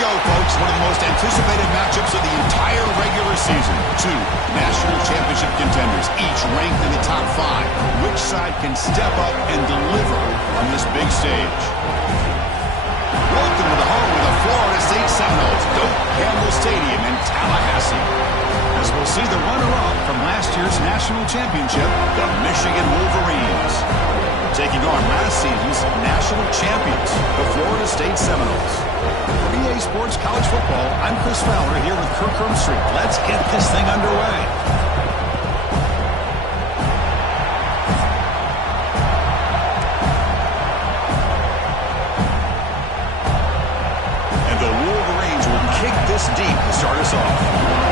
go, folks. One of the most anticipated matchups of the entire regular season. Two national championship contenders, each ranked in the top 5. Which side can step up and deliver on this big stage? Welcome to the home of the Florida State Seminoles, Doak Campbell Stadium in Tallahassee. As we'll see the runner-up from last year's national championship, the Michigan Wolverines, taking on last season's national champions, the Florida State Seminoles. For EA Sports College Football, I'm Chris Fowler here with Kirk Herbstreit. Let's get this thing underway. And the Wolverines will kick this deep to start us off.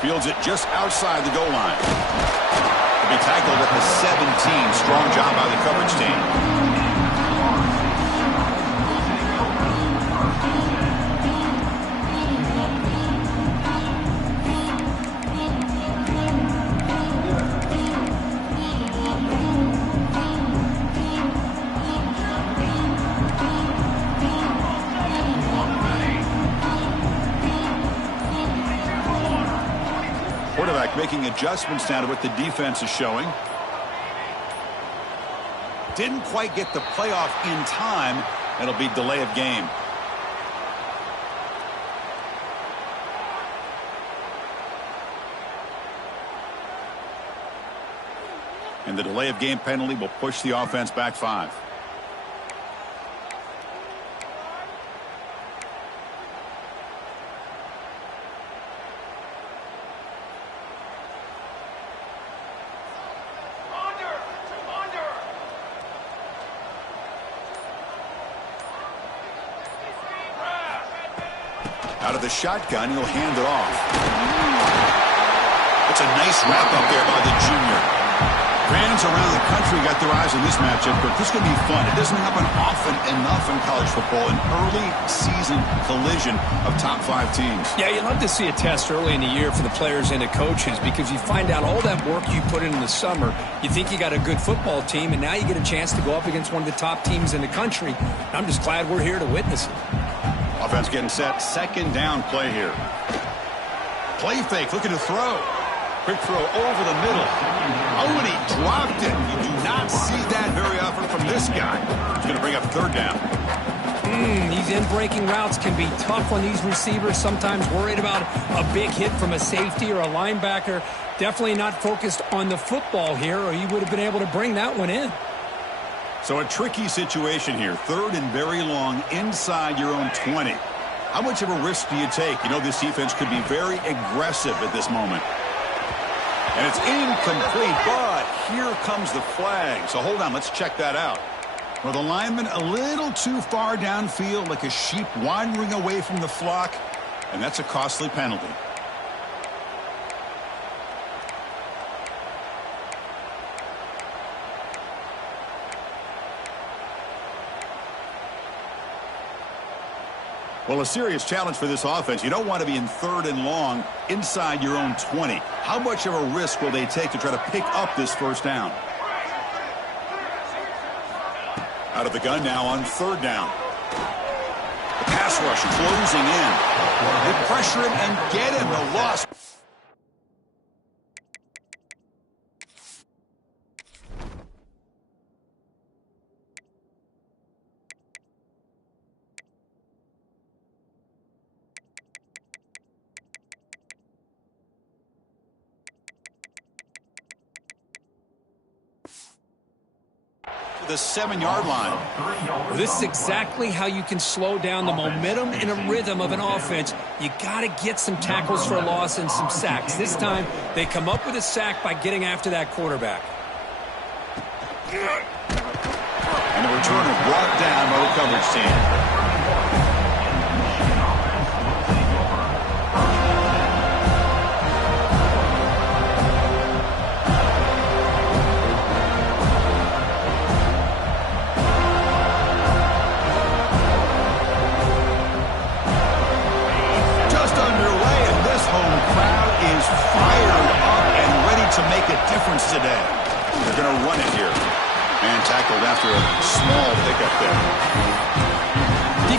Fields it just outside the goal line. To be tackled at the 17. Strong job by the coverage team. Quarterback making adjustments now to what the defense is showing. Didn't quite get the playoff in time. It'll be delay of game. And the delay of game penalty will push the offense back 5. Out of the shotgun, he'll hand it off. It's a nice wrap up there by the junior. Fans around the country got their eyes on this matchup, but this is going to be fun. It doesn't happen often enough in college football, an early season collision of top 5 teams. Yeah, you love to see a test early in the year for the players and the coaches because you find out all that work you put in the summer. You think you got a good football team, and now you get a chance to go up against one of the top teams in the country. I'm just glad we're here to witness it. Offense getting set. Second down play here. Play fake, looking to throw. Quick throw over the middle. Oh, and he dropped it. You do not see that very often from this guy. He's going to bring up third down. These in-breaking routes can be tough on these receivers. Sometimes worried about a big hit from a safety or a linebacker. Definitely not focused on the football here, or you would have been able to bring that one in. So a tricky situation here. Third and very long inside your own 20. How much of a risk do you take? You know this defense could be very aggressive at this moment. And it's incomplete, but here comes the flag. So hold on, let's check that out. Well, the lineman a little too far downfield, like a sheep wandering away from the flock, and that's a costly penalty. Well, a serious challenge for this offense. You don't want to be in third and long inside your own 20. How much of a risk will they take to try to pick up this first down? Out of the gun now on third down. The pass rush closing in. They pressure him and get him. The loss. The 7-yard line. Well, this is exactly how you can slow down the momentum and a rhythm of an offense. You got to get some tackles for a loss and some sacks. This time, they come up with a sack by getting after that quarterback. And the returner brought down by the coverage team. Fired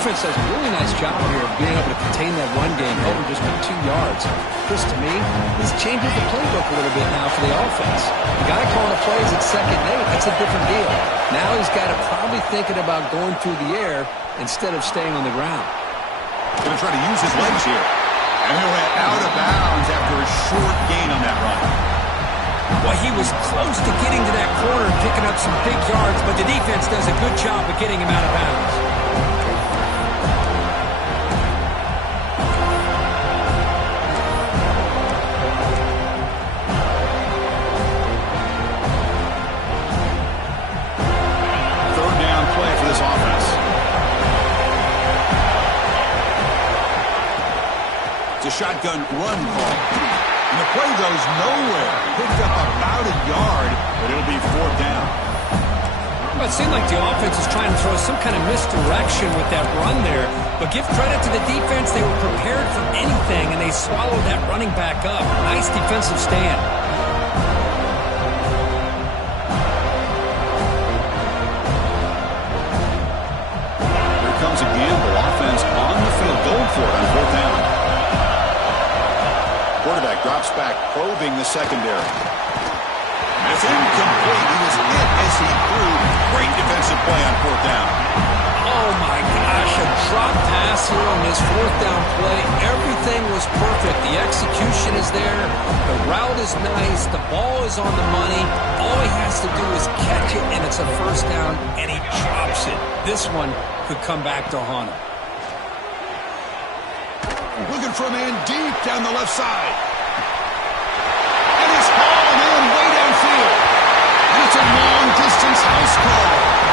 defense does a really nice job here of being able to contain that run game, held him just for 2 yards. Chris, to me, this changes the playbook a little bit now for the offense. The guy calling the plays at 2nd and 8, that's a different deal. Now he's got to probably thinking about going through the air instead of staying on the ground. Going to try to use his legs here. And he went out of bounds after a short gain on that run. Well, he was close to getting to that corner and picking up some big yards, but the defense does a good job of getting him out of bounds. Third down play for this offense. It's a shotgun run call. And the play goes nowhere. Picked up about a yard, but it'll be 4th down. Well, it seemed like the offense is trying to throw some kind of misdirection with that run there. But give credit to the defense. They were prepared for anything, and they swallowed that running back up. Nice defensive stand. Here comes a gamble. Offense on the field. Going for it on 4th down. Quarterback drops back, probing the secondary. It's incomplete. He was hit as he threw. Great defensive play on 4th down. Oh, my gosh, a drop pass here on this 4th down play. Everything was perfect. The execution is there. The route is nice. The ball is on the money. All he has to do is catch it, and it's a 1st down, and he drops it. This one could come back to haunt him. Looking for a man deep down the left side. And he's hauling in way downfield. And it's a long-distance house call.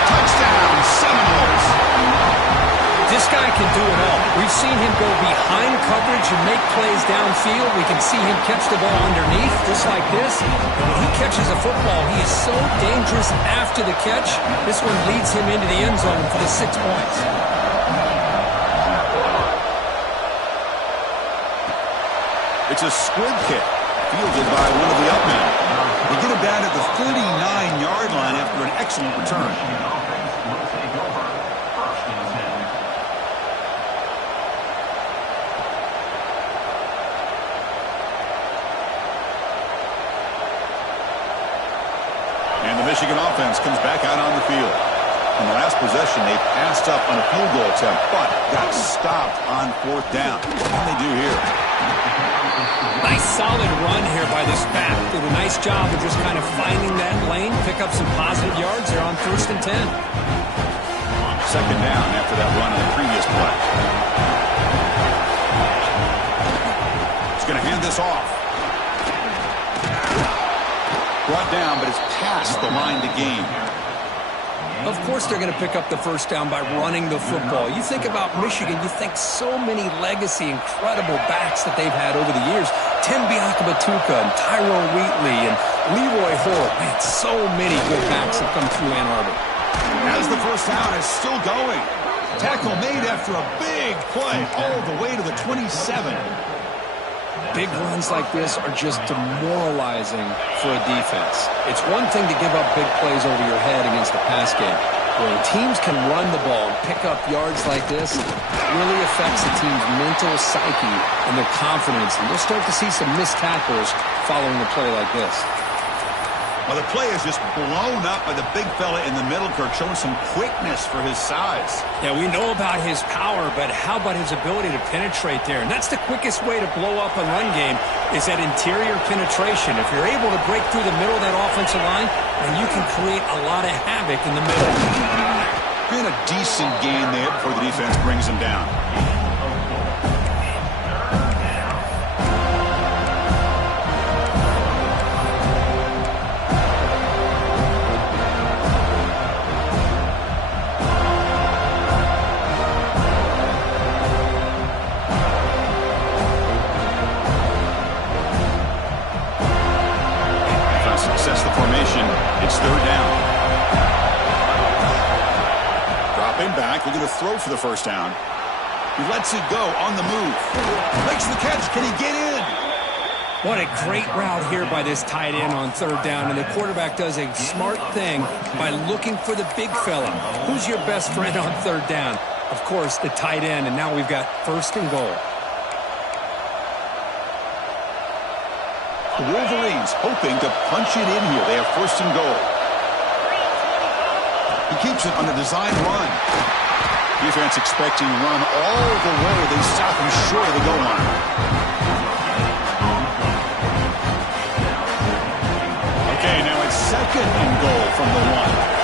Touchdown, Seminoles. This guy can do it all. We've seen him go behind coverage and make plays downfield. We can see him catch the ball underneath, just like this. And when he catches a football, he is so dangerous after the catch. This one leads him into the end zone for the 6 points. It's a squib kick, fielded by one of the up men. They get him down at the 39-yard line after an excellent return. And the Michigan offense comes back out on the field. In the last possession, they passed up on a field goal attempt, but got stopped on 4th down. What can they do here? Nice solid run here by this back. Did a nice job of just kind of finding that lane, pick up some positive yards there on 1st and 10. 2nd down after that run on the previous play. He's going to hand this off. Brought down, but it's past the line to gain. Of course they're going to pick up the 1st down by running the football. You think about Michigan, you think so many legacy, incredible backs that they've had over the years. Tim Biakabatuka and Tyrone Wheatley and Leroy Hoare. Man, so many good backs have come through Ann Arbor. As the 1st down is still going. Tackle made after a big play all the way to the 27. Big runs like this are just demoralizing for a defense. It's one thing to give up big plays over your head against the pass game. When teams can run the ball and pick up yards like this, it really affects the team's mental psyche and their confidence. And you'll start to see some missed tackles following a play like this. Well, the play is just blown up by the big fella in the middle, Kirk, showing some quickness for his size. Yeah, we know about his power, but how about his ability to penetrate there? And that's the quickest way to blow up a run game is that interior penetration. If you're able to break through the middle of that offensive line, then you can create a lot of havoc in the middle. And a decent gain there before the defense brings him down. Success the formation. It's 3rd down. Dropping back, looking to throw for the 1st down. He lets it go on the move. Makes the catch. Can he get in? What a great route here by this tight end on 3rd down. And the quarterback does a smart thing by looking for the big fella. Who's your best friend on 3rd down? Of course, the tight end, and now we've got 1st and goal. The Wolverines hoping to punch it in here. They have 1st and goal. He keeps it on a design run. Defense expecting to run all the way. They stop him short of the goal line. Okay, now it's 2nd and goal from the 1.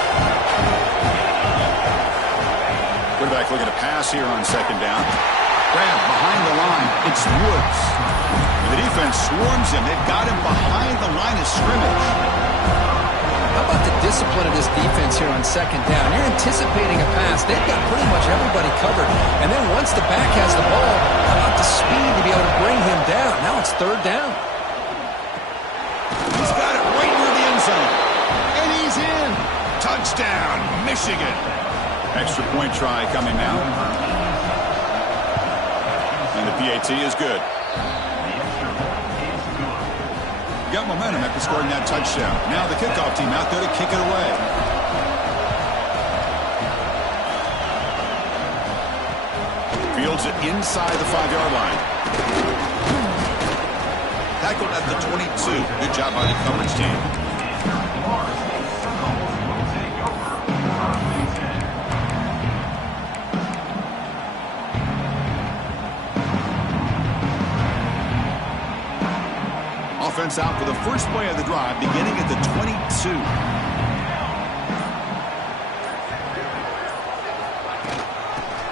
Quarterback looking to pass here on 2nd down. Grab behind the line. It's Woods. The defense swarms him. They've got him behind the line of scrimmage. How about the discipline of this defense here on 2nd down? You're anticipating a pass. They've got pretty much everybody covered. And then once the back has the ball, how about the speed to be able to bring him down? Now it's 3rd down. He's got it right near the end zone. And he's in. Touchdown, Michigan. Extra point try coming now. And the PAT is good. Got momentum after scoring that touchdown. Now the kickoff team out there to kick it away. Fields it inside the 5-yard line. Tackled at the 22. Good job by the coverage team. Offense out for the first play of the drive, beginning at the 22.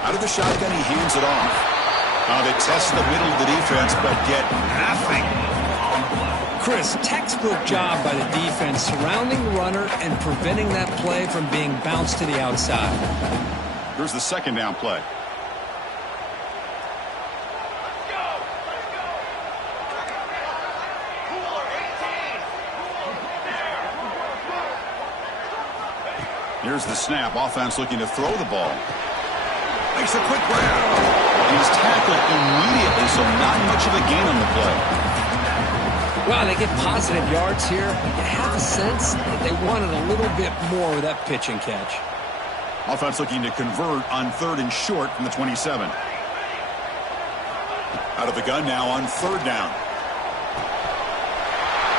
Out of the shotgun, he hands it off. They test the middle of the defense, but get nothing. Chris, textbook job by the defense surrounding the runner and preventing that play from being bounced to the outside. Here's the 2nd down play. Here's the snap. Offense looking to throw the ball. Makes a quick grab. He's tackled immediately, so not much of a gain on the play. Well, they get positive yards here. You have a sense that they wanted a little bit more with that pitch and catch. Offense looking to convert on 3rd and short from the 27. Out of the gun now on 3rd down.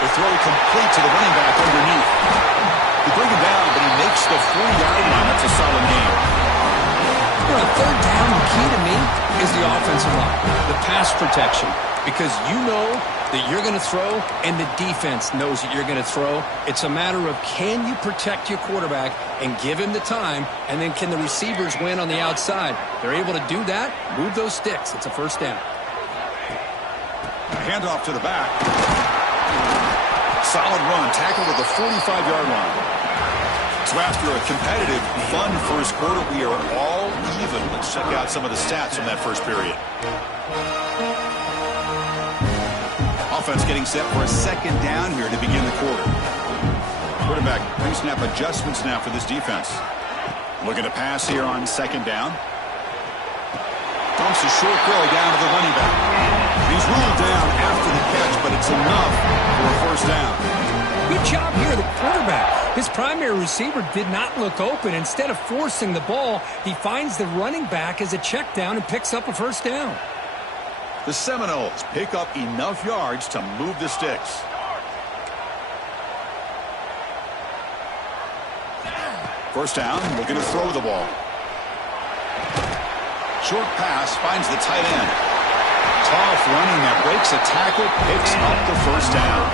The throw complete to the running back underneath. They bring him down, but he makes the 4-yard line. That's a solid game. You know, 3rd down, the key to me is the offensive line, the pass protection, because you know that you're going to throw and the defense knows that you're going to throw. It's a matter of can you protect your quarterback and give him the time, and then can the receivers win on the outside? They're able to do that, move those sticks. It's a 1st down. Handoff to the back. Solid run, tackled at the 45-yard line. So after a competitive, fun first quarter, we are all even. Let's check out some of the stats from that first period. Offense getting set for a 2nd down here to begin the quarter. Quarterback pre-snap adjustments now for this defense. Looking to pass here on 2nd down. Dumps a short throw down to the running back. He's ruled down after the catch, but it's enough for a 1st down. Good job here, the quarterback. His primary receiver did not look open. Instead of forcing the ball, he finds the running back as a check down and picks up a 1st down. The Seminoles pick up enough yards to move the sticks. First down, looking to throw the ball. Short pass finds the tight end. Tough running that breaks a tackle, picks up the 1st down.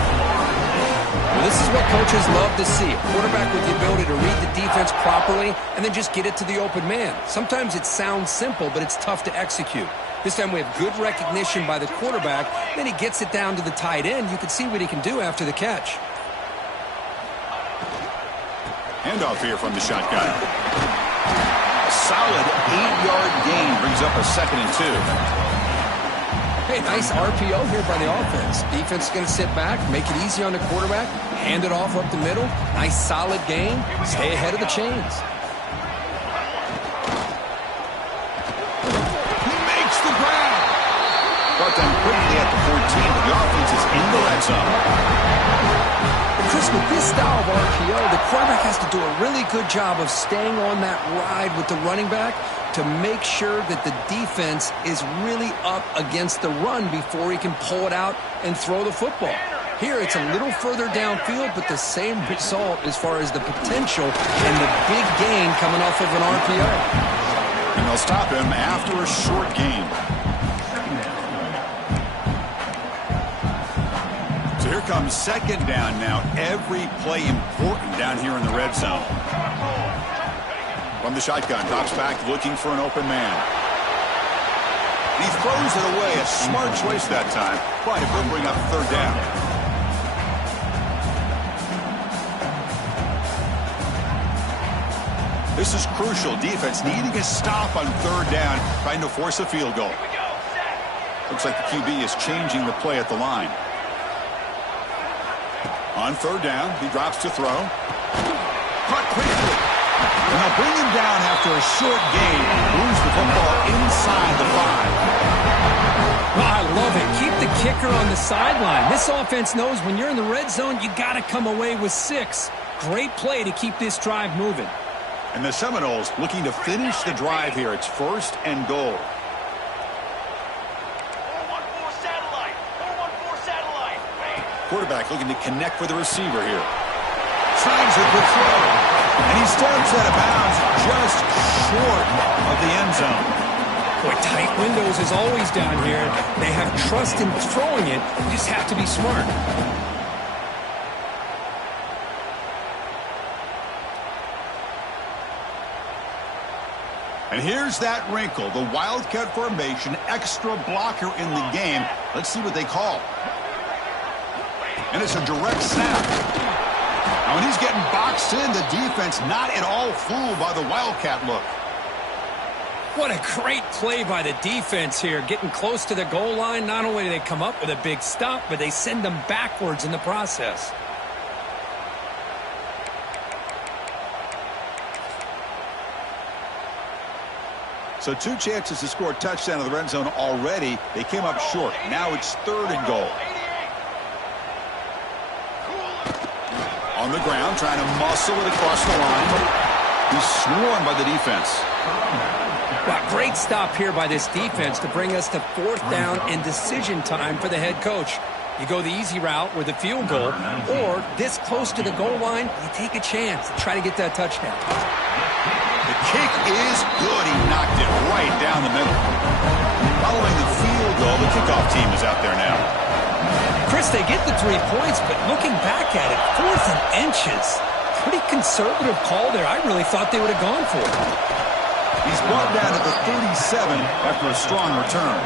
Well, this is what coaches love to see. A quarterback with the ability to read the defense properly and then just get it to the open man. Sometimes it sounds simple, but it's tough to execute. This time we have good recognition by the quarterback. Then he gets it down to the tight end. You can see what he can do after the catch. Handoff here from the shotgun. A solid 8-yard gain brings up a 2nd and 2. Hey, nice RPO here by the offense. Defense is going to sit back, make it easy on the quarterback, hand it off up the middle. Nice solid gain. Stay ahead of the chains. He makes the grab. Brought down quickly at the 14, but the offense is in the red zone. Chris, with this style of RPO, the quarterback has to do a really good job of staying on that ride with the running back to make sure that the defense is really up against the run before he can pull it out and throw the football. Here, it's a little further downfield, but the same result as far as the potential and the big gain coming off of an RPO. And they'll stop him after a short gain. So here comes second down now. Every play important down here in the red zone. From the shotgun, drops back looking for an open man. And he throws it away. A smart choice that time. But it will bring up third down. This is crucial. Defense needing a stop on third down, trying to force a field goal. Looks like the QB is changing the play at the line. On third down, he drops to throw. Caught quickly. And they'll bring him down after a short gain. Moves the football inside the 5. Well, I love it. Keep the kicker on the sideline. This offense knows when you're in the red zone, you got to come away with 6. Great play to keep this drive moving. And the Seminoles looking to finish the drive here. It's first and goal. 4-1-4 satellite. 4-1-4 satellite. Quarterback looking to connect with the receiver here. Tries a good throw. And he steps out of bounds just short of the end zone. Boy, tight windows is always down here. They have trust in throwing it. You just have to be smart. And here's that wrinkle. The Wildcat formation, extra blocker in the game. Let's see what they call. And it's a direct snap. Now, when he's getting boxed in, the defense not at all fooled by the Wildcat look. What a great play by the defense here. Getting close to the goal line, not only do they come up with a big stop, but they send them backwards in the process. So 2 chances to score a touchdown in the red zone already. They came up short. Now it's third and goal. On the ground, trying to muscle it across the line. He's swarmed by the defense. Well, great stop here by this defense to bring us to fourth down and decision time for the head coach. You go the easy route with a field goal, or this close to the goal line, you take a chance to try to get that touchdown. The kick is good. He knocked it right down the middle. Following the field goal, the kickoff team is out there now. Chris, they get the 3 points, but looking back at it, 4th and inches. Pretty conservative call there. I really thought they would have gone for it. He's brought down to the 37 after a strong return.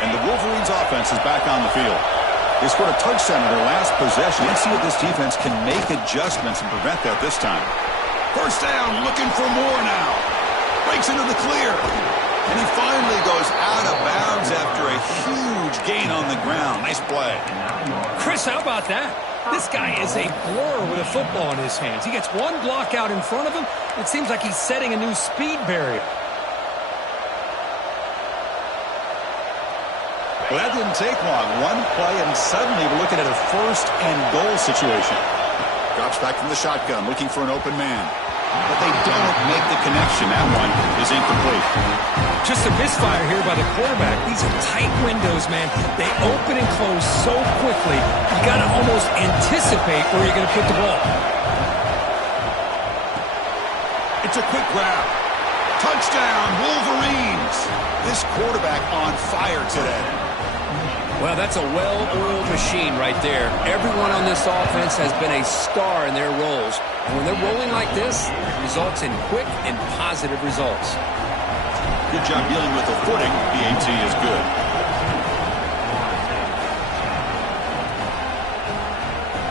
And the Wolverines offense is back on the field. They scored a touchdown in their last possession. Let's see if this defense can make adjustments and prevent that this time. First down, looking for more now. Breaks into the clear. And he finally goes out of bounds after a huge gain on the ground. Nice play. Chris, how about that? This guy is a blur with a football in his hands. He gets one block out in front of him. It seems like he's setting a new speed barrier. Well, that didn't take long. One play, and suddenly we're looking at a first and goal situation. Drops back from the shotgun, looking for an open man. But they don't make the connection. That one is incomplete. Just a misfire here by the quarterback. These are tight windows, man. They open and close so quickly. You got to almost anticipate where you're going to put the ball. It's a quick grab. Touchdown, Wolverines. This quarterback on fire today. Well, that's a well-oiled machine right there. Everyone on this offense has been a star in their roles. And when they're rolling like this, it results in quick and positive results. Good job dealing with the footing. PAT is good.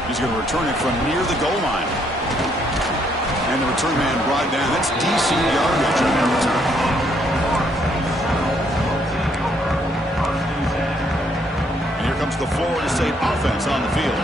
He's going to return it from near the goal line. And the return man brought down. That's decent yardage on that return. And here comes the Florida State offense on the field.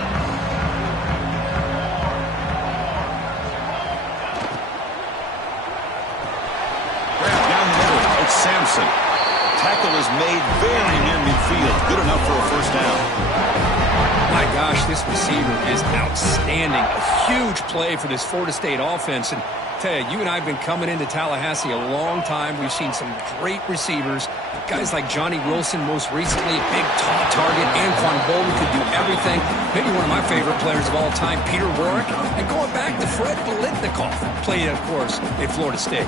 gosh, this receiver is outstanding. A huge play for this Florida State offense. And tell you and I have been coming into Tallahassee a long time. We've seen some great receivers. Guys like Johnny Wilson, most recently, a big, tall target. Anquan Bolden could do everything. Maybe one of my favorite players of all time, Peter Warrick. And going back to Fred Biletnikoff, played, of course, at Florida State.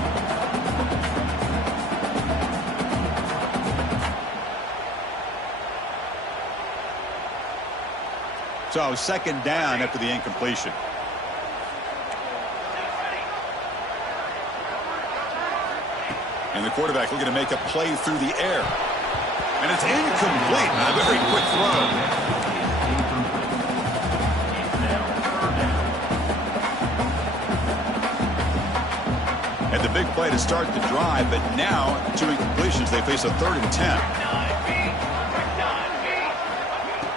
So, second down after the incompletion. And the quarterback looking to make a play through the air. And it's incomplete. A very quick throw. And the big play to start the drive, but now 2 incompletions. They face a 3rd and 10.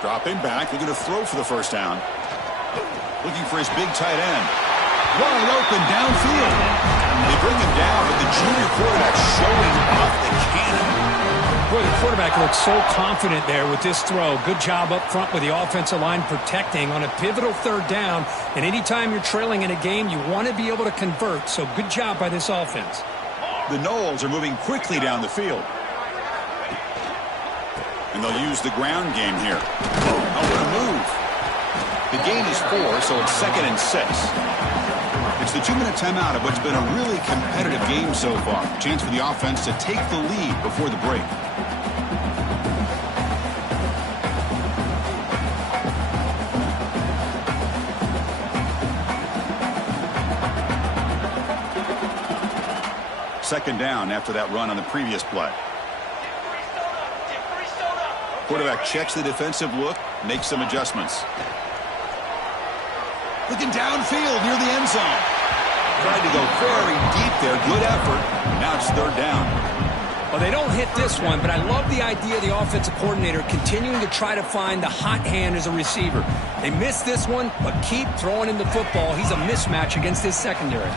Dropping back, looking to throw for the first down. Looking for his big tight end. Wide open downfield. They bring him down, but the junior quarterback showing off the cannon. Boy, the quarterback looks so confident there with this throw. Good job up front with the offensive line protecting on a pivotal 3rd down. And anytime you're trailing in a game, you want to be able to convert. So good job by this offense. The Noles are moving quickly down the field. And they'll use the ground game here. Oh, what a move. The gain is 4, so it's 2nd and 6. It's the 2-minute timeout of what's been a really competitive game so far. Chance for the offense to take the lead before the break. Second down after that run on the previous play. Quarterback checks the defensive look, makes some adjustments. Looking downfield near the end zone. Tried to go very deep there. Good effort. Now it's 3rd down. Well, they don't hit this one, but I love the idea of the offensive coordinator continuing to try to find the hot hand as a receiver. They missed this one, but keep throwing him the football. He's a mismatch against his secondary.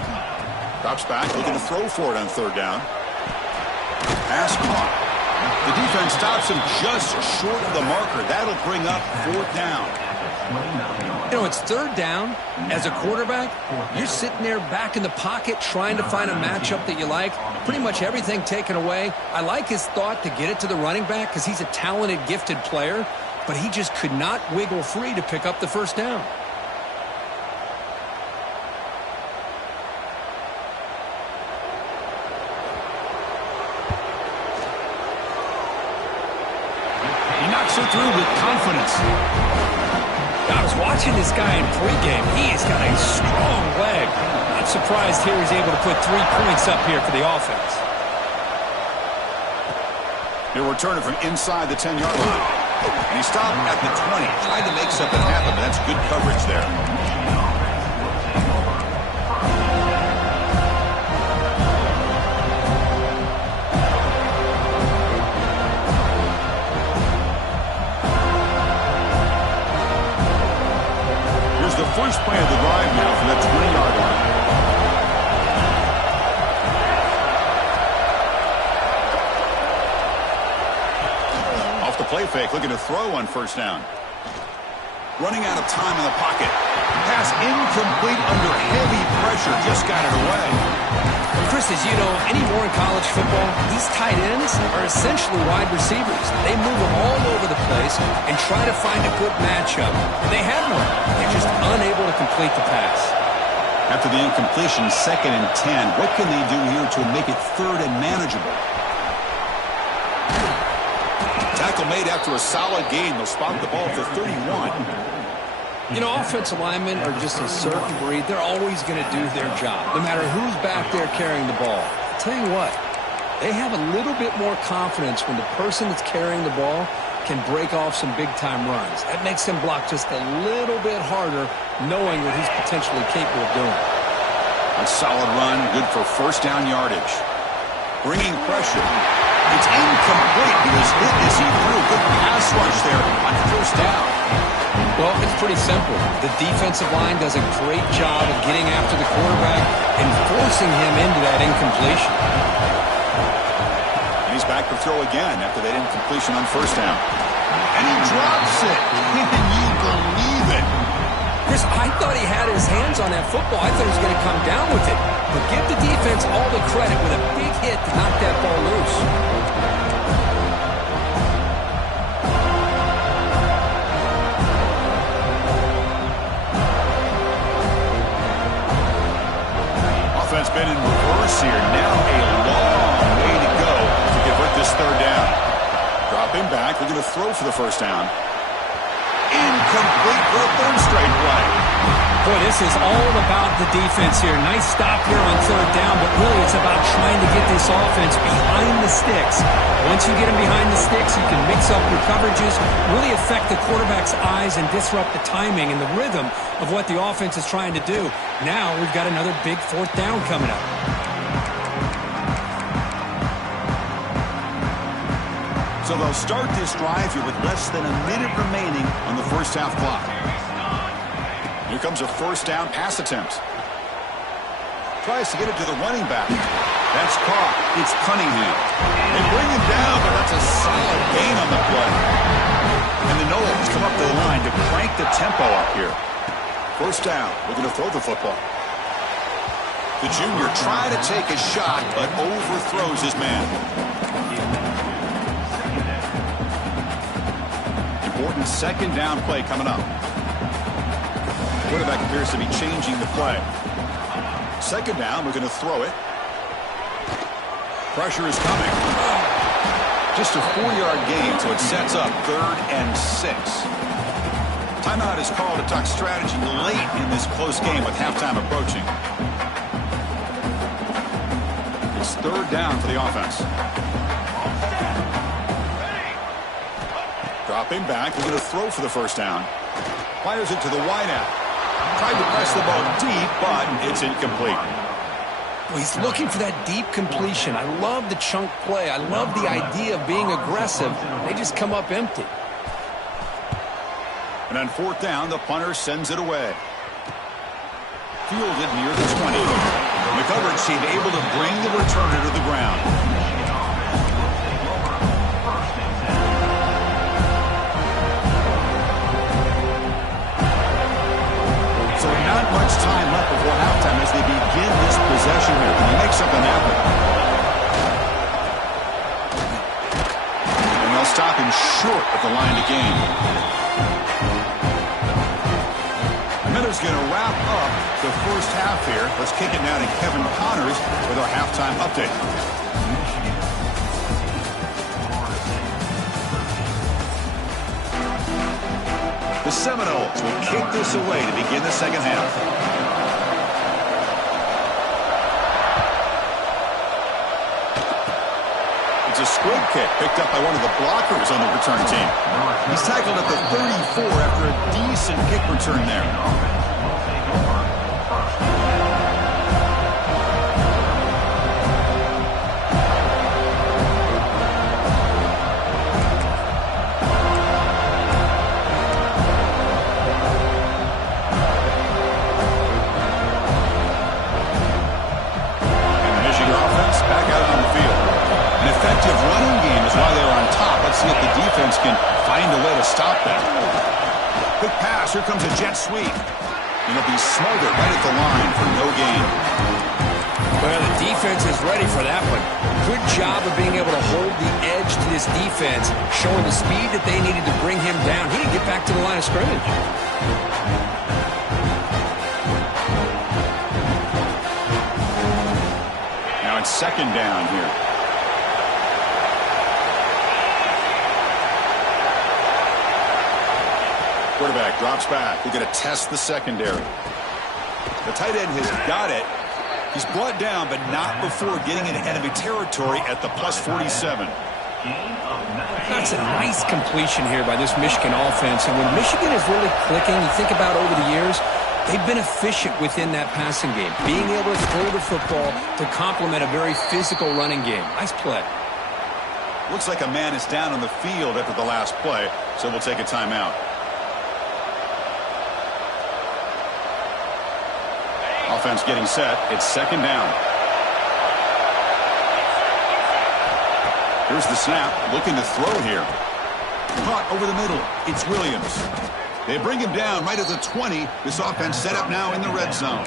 Drops back, looking to throw for it on 3rd down. Pass caught. The defense stops him just short of the marker. That'll bring up 4th down. You know, it's 3rd down. As a quarterback, you're sitting there back in the pocket trying to find a matchup that you like. Pretty much everything taken away. I like his thought to get it to the running back because he's a talented, gifted player, but he just could not wiggle free to pick up the 1st down. Through with confidence. I was watching this guy in pregame. He's got a strong leg. Not surprised here he's able to put 3 points up here for the offense. He'll return it from inside the 10-yard line. And he stopped at the 20. Tried to make something happen, but that's good coverage there. First play of the drive now from that 20-yard line. Off the play fake, looking to throw on 1st down. Running out of time in the pocket. Pass incomplete under heavy pressure. Just got it away. Chris, as you know, anymore in college football, these tight ends are essentially wide receivers. They move them all over the place and try to find a good matchup. They had one. They're just unable to complete the pass. After the incompletion, 2nd and 10. What can they do here to make it 3rd and manageable? Tackle made after a solid gain. They'll spot the ball for 31. You know, offensive linemen are just a certain breed. They're always going to do their job, no matter who's back there carrying the ball. I'll tell you what, they have a little bit more confidence when the person that's carrying the ball can break off some big-time runs. That makes them block just a little bit harder, knowing what he's potentially capable of doing. A solid run, good for 1st down yardage. Bringing pressure. It's incomplete. He was hit as he threw. Good pass rush there on 1st down. Well, it's pretty simple. The defensive line does a great job of getting after the quarterback and forcing him into that incompletion. And he's back to throw again after that incompletion on 1st down. And he drops it. Can you believe Chris, I thought he had his hands on that football. I thought he was going to come down with it. But give the defense all the credit with a big hit to knock that ball loose. Offense been in reverse here. Now a long way to go to convert this third down. Dropping back, we're going to throw for the first down. Incomplete for a third straight play. Boy, this is all about the defense here. Nice stop here on third down, but really it's about trying to get this offense behind the sticks. Once you get them behind the sticks, you can mix up your coverages, really affect the quarterback's eyes and disrupt the timing and the rhythm of what the offense is trying to do. Now we've got another big fourth down coming up. So they'll start this drive here with less than a minute remaining on the first half clock. Here comes a first down pass attempt. Tries to get it to the running back. That's caught. It's Cunningham. They bring him down, but that's a solid gain on the play. And the Noles come up to the line to crank the tempo up here. First down. We're going to throw the football. The junior trying to take a shot, but overthrows his man. Important second down play coming up. Quarterback appears to be changing the play. Second down, we're going to throw it. Pressure is coming. Just a 4-yard gain, so it sets up 3rd and 6. Timeout is called to talk strategy late in this close game with halftime approaching. It's 3rd down for the offense. Dropping back, we're going to throw for the first down. Fires it to the wideout. Tried to press the ball deep, but it's incomplete. Well, he's looking for that deep completion. I love the chunk play. I love the idea of being aggressive. They just come up empty. And on 4th down, the punter sends it away. Fielded near the 20. The coverage team able to bring the returner to the ground. Not much time left before halftime as they begin this possession here. Can they make something happen? And they'll stop him short of the line to gain. Miller's going to wrap up the first half here. Let's kick it now to Kevin Connors with our halftime update. The Seminoles will kick this away to begin the second half. It's a squib kick picked up by one of the blockers on the return team. He's tackled at the 34 after a decent kick return there. Effective running game is why they're on top. Let's see if the defense can find a way to stop that. Quick pass. Here comes a jet sweep. And it'll be smothered right at the line for no gain. Well, the defense is ready for that one. Good job of being able to hold the edge to this defense, showing the speed that they needed to bring him down. He didn't get back to the line of scrimmage. Now it's second down here. Quarterback drops back. We're going to test the secondary. The tight end has got it. He's brought down, but not before getting into enemy territory at the +47. That's a nice completion here by this Michigan offense. And when Michigan is really clicking, you think about over the years, they've been efficient within that passing game, being able to throw the football to complement a very physical running game. Nice play. Looks like a man is down on the field after the last play, so we'll take a timeout. Offense getting set. It's second down. Here's the snap. Looking to throw here. Caught over the middle. It's Williams. They bring him down right at the 20. This offense set up now in the red zone.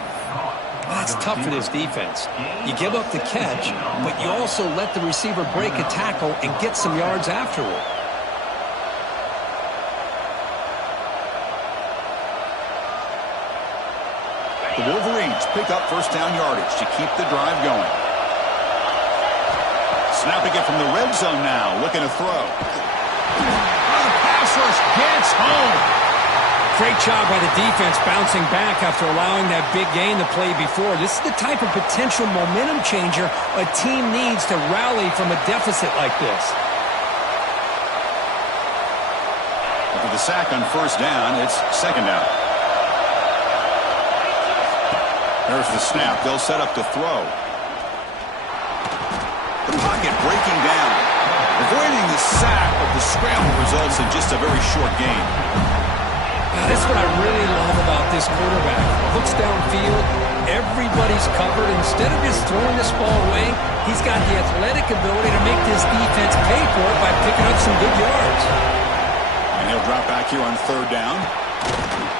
That's tough for this defense. You give up the catch, but you also let the receiver break a tackle and get some yards afterward. The Wolverines pick up first down yardage to keep the drive going. Snapping it from the red zone now, looking to throw. The pass rush gets home. Great job by the defense bouncing back after allowing that big gain the play before. This is the type of potential momentum changer a team needs to rally from a deficit like this. After the sack on first down, it's second down. There's the snap. They'll set up to throw. The pocket breaking down. Avoiding the sack, but the scramble results in just a very short gain. This is what I really love about this quarterback. Looks downfield, everybody's covered. Instead of just throwing this ball away, he's got the athletic ability to make this defense pay for it by picking up some good yards. And he'll drop back here on third down.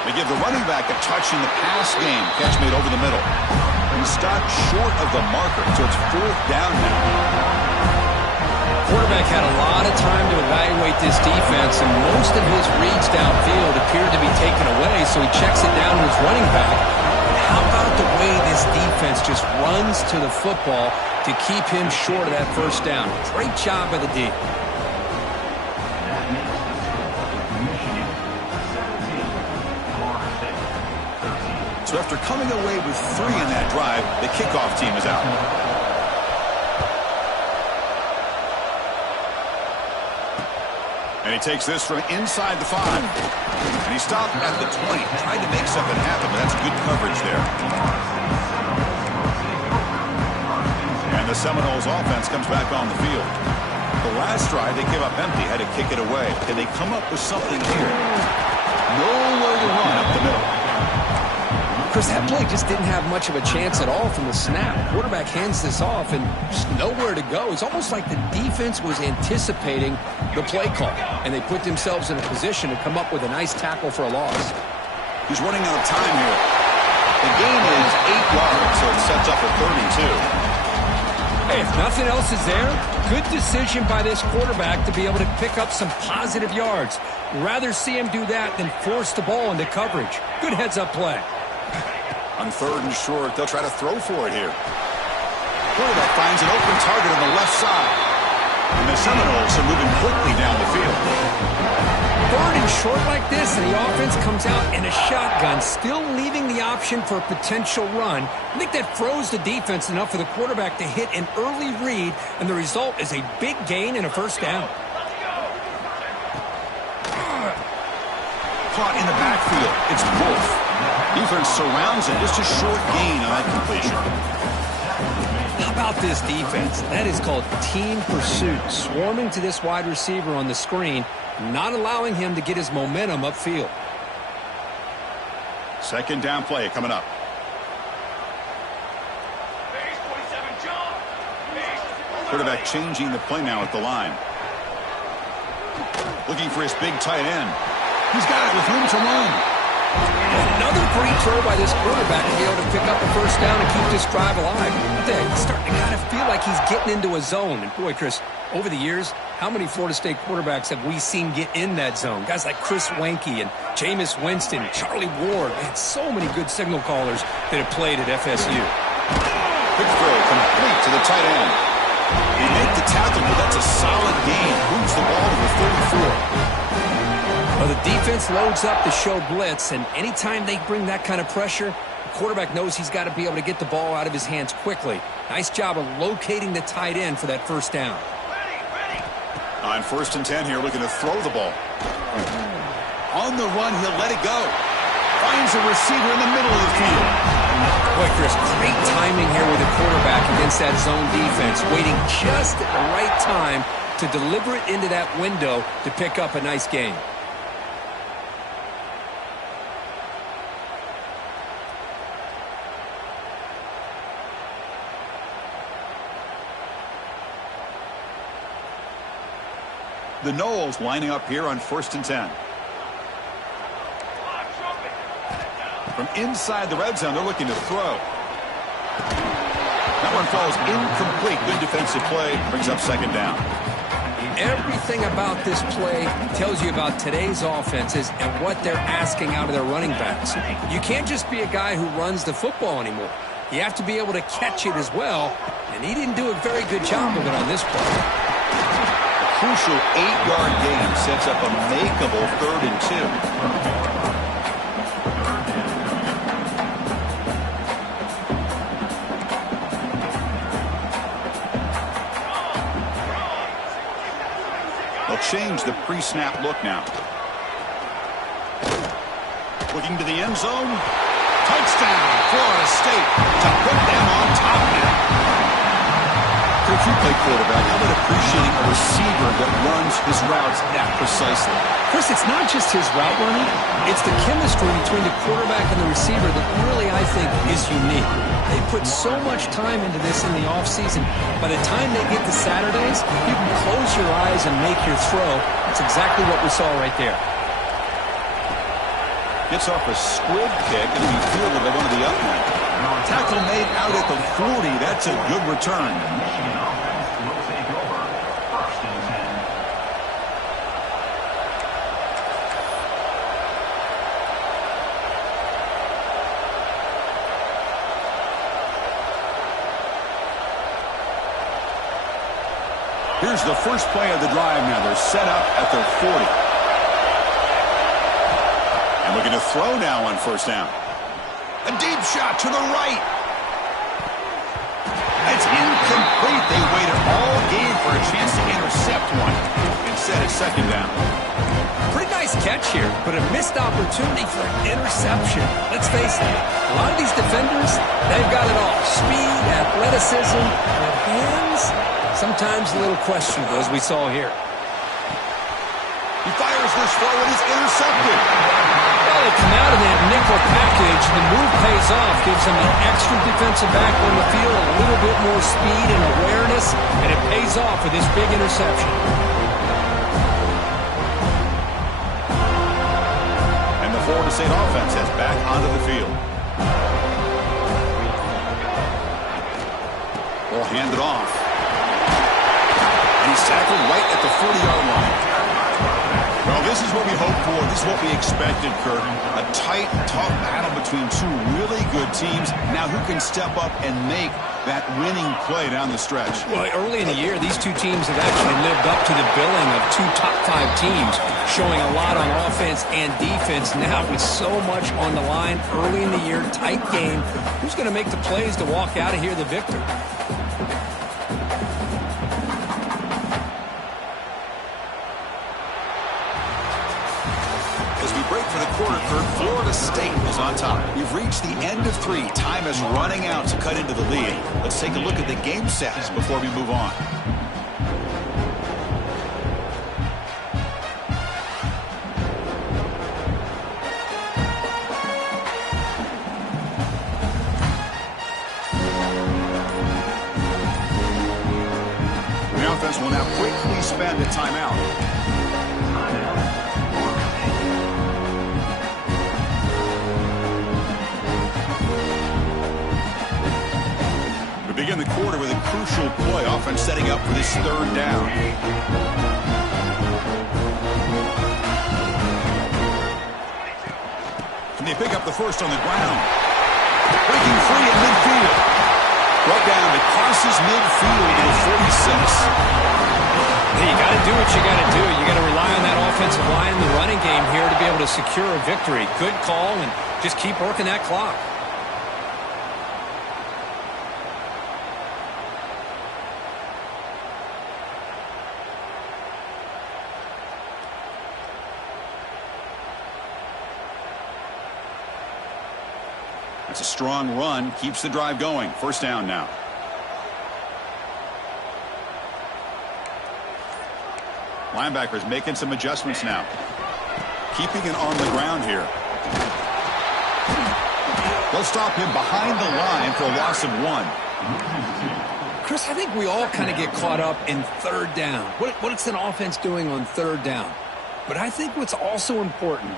They give the running back a touch in the pass game. Catch made over the middle. He's stopped short of the marker, so it's fourth down now. Quarterback had a lot of time to evaluate this defense, and most of his reads downfield appeared to be taken away, so he checks it down to his running back. And how about the way this defense just runs to the football to keep him short of that first down? Great job by the D. So after coming away with 3 in that drive, the kickoff team is out. And he takes this from inside the 5. And he stopped at the 20. Tried to make something happen, but that's good coverage there. And the Seminoles offense comes back on the field. The last drive, they came up empty, had to kick it away. Can they come up with something here? Nowhere to run up the middle. Chris, that play just didn't have much of a chance at all from the snap. Quarterback hands this off and just nowhere to go. It's almost like the defense was anticipating the play call, and they put themselves in a position to come up with a nice tackle for a loss. He's running out of time here. The gain is 8 yards, so it sets up a 32. Hey, if nothing else is there, good decision by this quarterback to be able to pick up some positive yards. Rather see him do that than force the ball into coverage. Good heads-up play. On third and short, they'll try to throw for it here. Quarterback finds an open target on the left side. And the Seminoles are moving quickly down the field. Third and short like this, and the offense comes out in a shotgun, still leaving the option for a potential run. I think that froze the defense enough for the quarterback to hit an early read, and the result is a big gain and a first down. Caught in the backfield. It's Wolf. Defense surrounds him. Just a short gain on that completion. How about this defense? That is called team pursuit. Swarming to this wide receiver on the screen, not allowing him to get his momentum upfield. Second down play coming up. Quarterback changing the play now at the line. Looking for his big tight end. He's got it with room to run. Another great throw by this quarterback to be able to pick up a first down and keep this drive alive. He's starting to kind of feel like he's getting into a zone. And boy, Chris, over the years, how many Florida State quarterbacks have we seen get in that zone? Guys like Chris Wenke and Jameis Winston, Charlie Ward. Man, so many good signal callers that have played at FSU. Quick throw complete to the tight end. He made the tackle, but that's a solid gain. Moves the ball to the 34. Well, the defense loads up to show blitz, and anytime they bring that kind of pressure, the quarterback knows he's got to be able to get the ball out of his hands quickly. Nice job of locating the tight end for that first down. On first and 10 here, looking to throw the ball. On the run, he'll let it go. Finds a receiver in the middle of the field. Boy, Chris, great timing here with the quarterback against that zone defense, waiting just at the right time to deliver it into that window to pick up a nice gain. The Noles lining up here on first and 10. From inside the red zone, they're looking to throw. That one falls incomplete. Good defensive play. Brings up second down. Everything about this play tells you about today's offenses and what they're asking out of their running backs. You can't just be a guy who runs the football anymore. You have to be able to catch it as well, and he didn't do a very good job of it on this play. A crucial 8-yard gain sets up a makeable 3rd and 2. Change the pre-snap look now. Looking to the end zone. Touchdown, Florida State, to put them on top now. If you play quarterback, how about appreciating a receiver that runs his routes that precisely? Chris, it's not just his route running. It's the chemistry between the quarterback and the receiver that really, I think, is unique. They put so much time into this in the offseason. By the time they get to Saturdays, you can close your eyes and make your throw. That's exactly what we saw right there. Gets off a squib kick and he fielded by one of the up men. Tackle made out at the 40. That's a good return. Here's the first play of the drive now. They're set up at their 40. And looking to throw now on first down. A deep shot to the right. It's incomplete. They waited all game for a chance to intercept one. Instead, it's second down. Pretty nice catch here, but a missed opportunity for an interception. Let's face it, a lot of these defenders, they've got it all. Speed, athleticism, but hands, sometimes a little questionable, as we saw here. He fires this throw and it's intercepted. Well, they come out of that nickel package. The move pays off, gives them an extra defensive back on the field, a little bit more speed and awareness, and it pays off with this big interception. And the Florida State offense heads back onto the field. Ball handed off. And he's tackled right at the 40-yard line. Well, this is what we hoped for. This is what we expected, Kurt. A tight, tough battle between two really good teams. Now who can step up and make that winning play down the stretch? Well, early in the year, these two teams have actually lived up to the billing of two top-5 teams, showing a lot on offense and defense. Now with so much on the line early in the year, tight game, who's going to make the plays to walk out of here the victor? Florida State is on top. We've reached the end of 3. Time is running out to cut into the lead. Let's take a look at the game stats before we move on. The offense will now quickly spend a timeout. Begin the quarter with a crucial play. Offense setting up for this 3rd down. Can they pick up the first on the ground? Breaking free at midfield. Brought down. It crosses midfield to the 46. Hey, you got to do what you got to do. You got to rely on that offensive line in the running game here to be able to secure a victory. Good call, and just keep working that clock. It's a strong run, keeps the drive going. First down now. Linebackers making some adjustments now. Keeping it on the ground here. They'll stop him behind the line for a loss of 1. Chris, I think we all kind of get caught up in 3rd down. What's an offense doing on 3rd down? But I think what's also important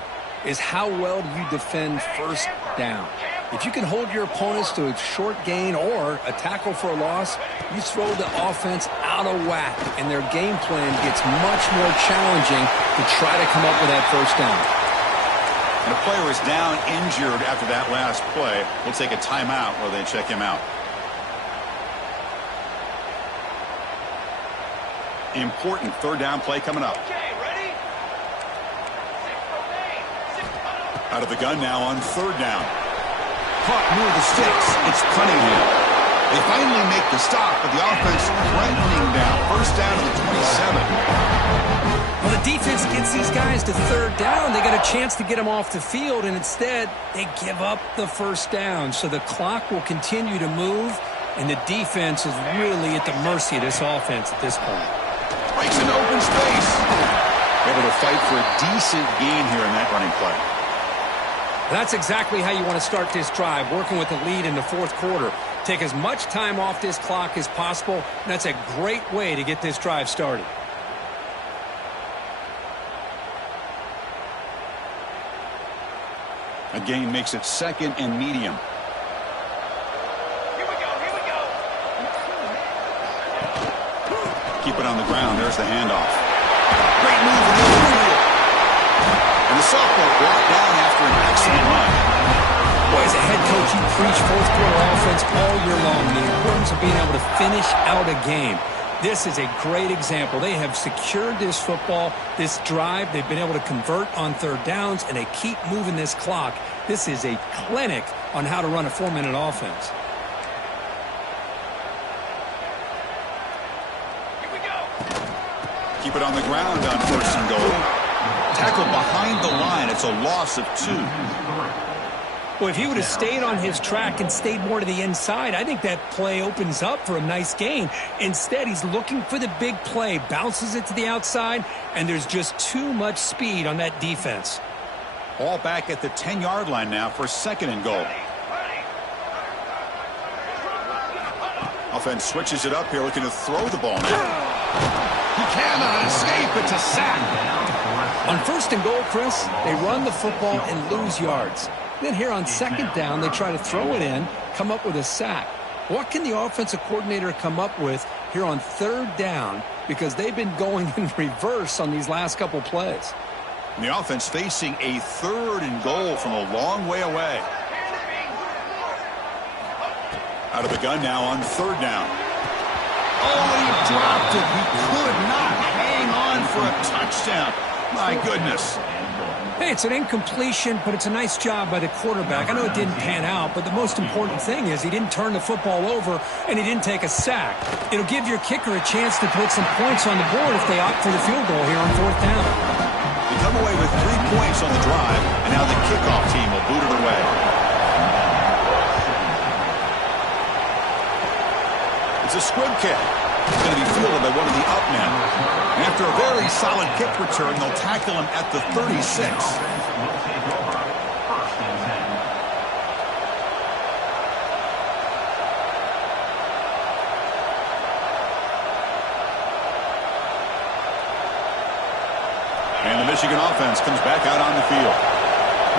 is how well do you defend first down. If you can hold your opponents to a short gain or a tackle for a loss, you throw the offense out of whack, and their game plan gets much more challenging to try to come up with that first down. And a player is down injured after that last play. We'll take a timeout while they check him out. Important third down play coming up. Okay, ready? 6 remain. 6 tunnel. Out of the gun now on third down. Caught near the sticks. It's Cunningham. They finally make the stop, but the offense threatening down. First down to the 27. Well, the defense gets these guys to third down. They got a chance to get them off the field, and instead they give up the first down. So the clock will continue to move, and the defense is really at the mercy of this offense at this point. Breaks into open space. Able to fight for a decent gain here in that running play. That's exactly how you want to start this drive, working with the lead in the fourth quarter. Take as much time off this clock as possible, and that's a great way to get this drive started. A gain makes it second and medium. Here we go, here we go. Keep it on the ground. There's the handoff. Great move in the field. And the sophomore brought down after an excellent run. Boy, as a head coach, you preach fourth quarter offense all year long. The importance of being able to finish out a game. This is a great example. They have secured this football, this drive. They've been able to convert on third downs, and they keep moving this clock. This is a clinic on how to run a 4-minute offense. Here we go. Keep it on the ground on first and goal. Tackle behind the line. It's a loss of 2. Well, if he would have stayed on his track and stayed more to the inside, I think that play opens up for a nice gain. Instead, he's looking for the big play, bounces it to the outside, and there's just too much speed on that defense. All back at the 10-yard line now for second and goal. Offense switches it up here, looking to throw the ball now. He cannot escape. It's a sack. On first and goal, Chris, they run the football and lose yards. Then here on second down, they try to throw it in, come up with a sack. What can the offensive coordinator come up with here on third down? Because they've been going in reverse on these last couple plays. And the offense facing a third and goal from a long way away. Out of the gun now on third down. Oh, he dropped it. He could not hang on for a touchdown. My goodness. Hey, it's an incompletion, but it's a nice job by the quarterback. I know it didn't pan out, but the most important thing is he didn't turn the football over and he didn't take a sack. It'll give your kicker a chance to put some points on the board if they opt for the field goal here on fourth down. They come away with 3 points on the drive, and now the kickoff team will boot it away. It's a squib kick. It's going to be fielded by one of the up men. And after a very solid kick return, they'll tackle him at the 36. And the Michigan offense comes back out on the field.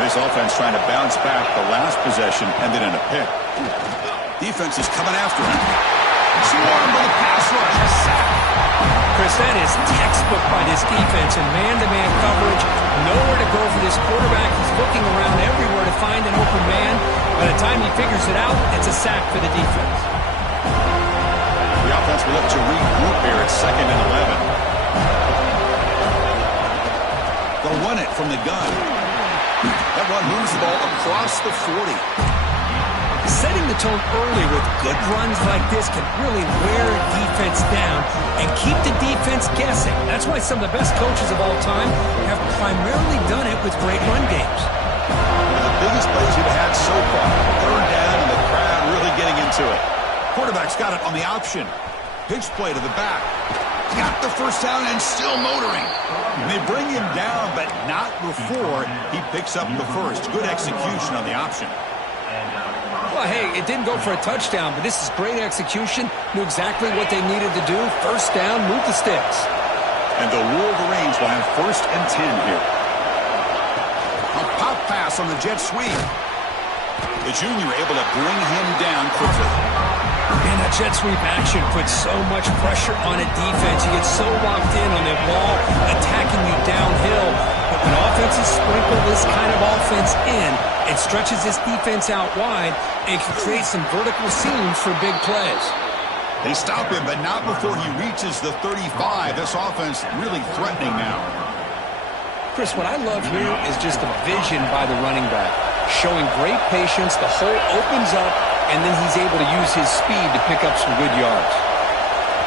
This offense trying to bounce back. The last possession ended in a pick. Defense is coming after him. Swarmed by the pass rush. A sack. Chris, that is textbook by this defense and man-to-man coverage. Nowhere to go for this quarterback. He's looking around everywhere to find an open man. By the time he figures it out, it's a sack for the defense. The offense will look to regroup here at second and 11. They'll run it from the gun. That run moves the ball across the 40. Setting the tone early with good runs like this can really wear a defense down and keep the defense guessing. That's why some of the best coaches of all time have primarily done it with great run games. One of the biggest plays we've had so far. Third down and the crowd really getting into it. Quarterback's got it on the option. Pitch play to the back. Got the first down and still motoring. And they bring him down, but not before he picks up the first. Good execution on the option. Well, hey, it didn't go for a touchdown, but this is great execution. Knew exactly what they needed to do. First down, move the sticks. And the Wolverines will have first and 10 here. A pass on the jet sweep. The junior able to bring him down quickly. And that jet sweep action puts so much pressure on a defense. You get so locked in on the ball attacking you downhill. But when offenses sprinkle this kind of offense in, it stretches this defense out wide and can create some vertical seams for big plays. They stop him, but not before he reaches the 35. This offense really threatening now. Chris, what I love here is just the vision by the running back. Showing great patience, the hole opens up, and then he's able to use his speed to pick up some good yards.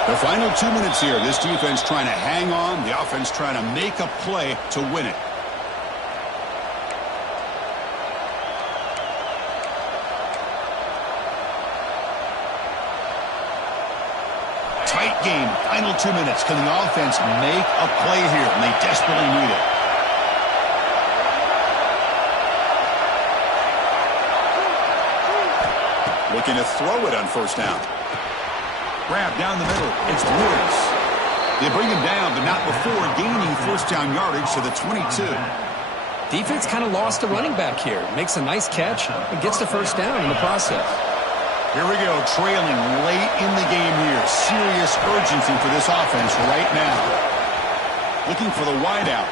The final 2 minutes here. This defense trying to hang on. The offense trying to make a play to win it. Tight game. Final 2 minutes. Can the offense make a play here? And they desperately need it. Looking to throw it on first down. Grab down the middle. It's Woods. They bring him down, but not before gaining first down yardage to the 22. Defense kind of lost a running back here. Makes a nice catch and gets the first down in the process. Here we go, trailing late in the game here. Serious urgency for this offense right now. Looking for the wideout.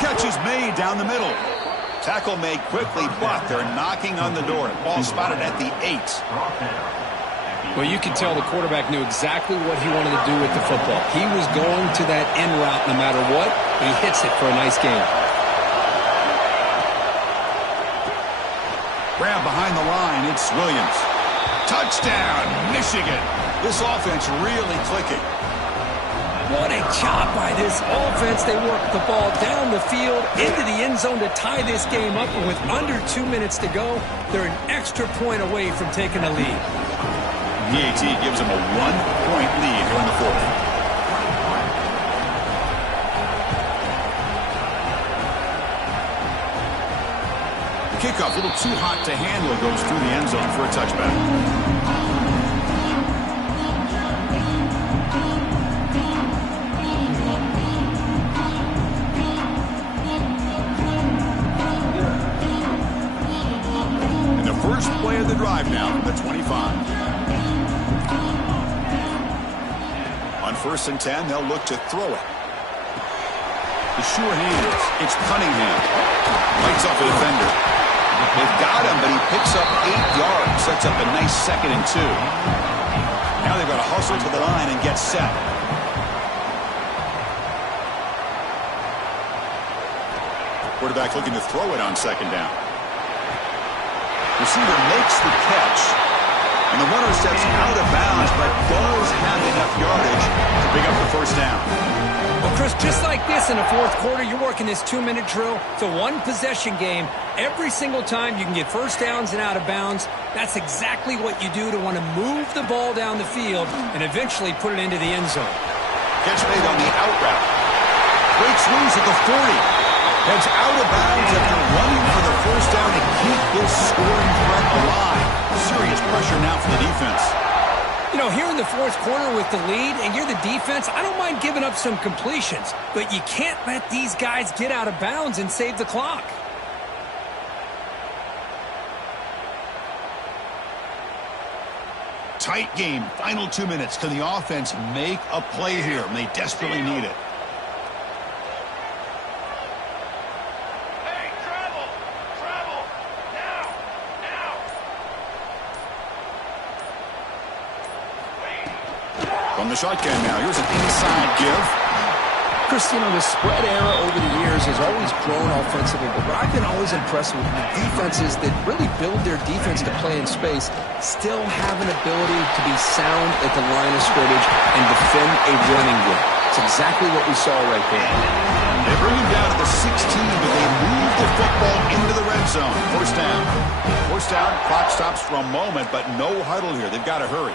Catch is made down the middle. Tackle made quickly, but they're knocking on the door. Ball spotted at the 8. Well, you can tell the quarterback knew exactly what he wanted to do with the football. He was going to that in route no matter what. He hits it for a nice gain. Grab behind the line. It's Williams. Touchdown, Michigan. This offense really clicking. What a job by this offense. They work the ball down the field into the end zone to tie this game up. And with under 2 minutes to go, they're an extra point away from taking a lead. PAT gives them a 1-point lead here in the fourth. The kickoff, a little too hot to handle, goes through the end zone for a touchback. Play of the drive now from the 25. On 1st and 10, they'll look to throw it. The sure hands. It's Cunningham. Lights off a defender. They've got him, but he picks up 8 yards. Sets up a nice 2nd and 2. Now they've got to hustle to the line and get set. Quarterback looking to throw it on 2nd down. Receiver makes the catch, and the runner steps out of bounds, but does have enough yardage to pick up the first down. Well, Chris, just like this in the fourth quarter, you're working this 2-minute drill. It's a one-possession game. Every single time you can get first downs and out of bounds, that's exactly what you do to want to move the ball down the field and eventually put it into the end zone. Catch made on the out route. Breaks loose at the 40. Heads out of bounds after running for the first down to keep this scoring threat alive. Serious pressure now for the defense. You know, here in the fourth quarter with the lead, and you're the defense, I don't mind giving up some completions, but you can't let these guys get out of bounds and save the clock. Tight game, final 2 minutes. Can the offense make a play here? And they desperately need it. From the shotgun now, here's an inside give. Chris, you know, the spread era over the years has always grown offensively, but what I've been always impressed with the defenses that really build their defense to play in space still have an ability to be sound at the line of scrimmage and defend a running game. It's exactly what we saw right there. They bring him down to the 16, but they move the football into the red zone. First down. First down, clock stops for a moment, but no huddle here. They've got to hurry.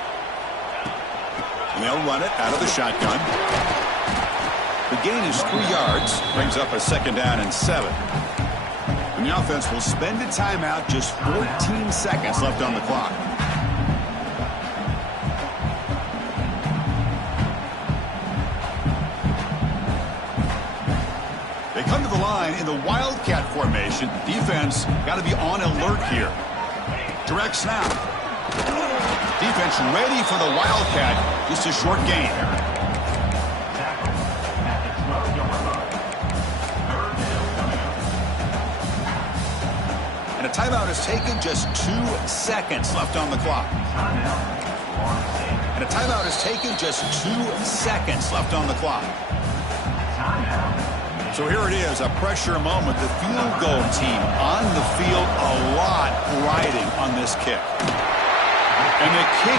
And they'll run it out of the shotgun. The gain is 3 yards. Brings up a 2nd down and 7. And the offense will spend a timeout. Just 14 seconds left on the clock. They come to the line line in the Wildcat formation. Defense got to be on alert here. Direct snap. Defense ready for the Wildcat. Just a short gain. And a timeout is taken. Just 2 seconds left on the clock. And a timeout is taken. Just 2 seconds left on the clock. So here it is, a pressure moment. The field goal team on the field, a lot riding on this kick. And the kick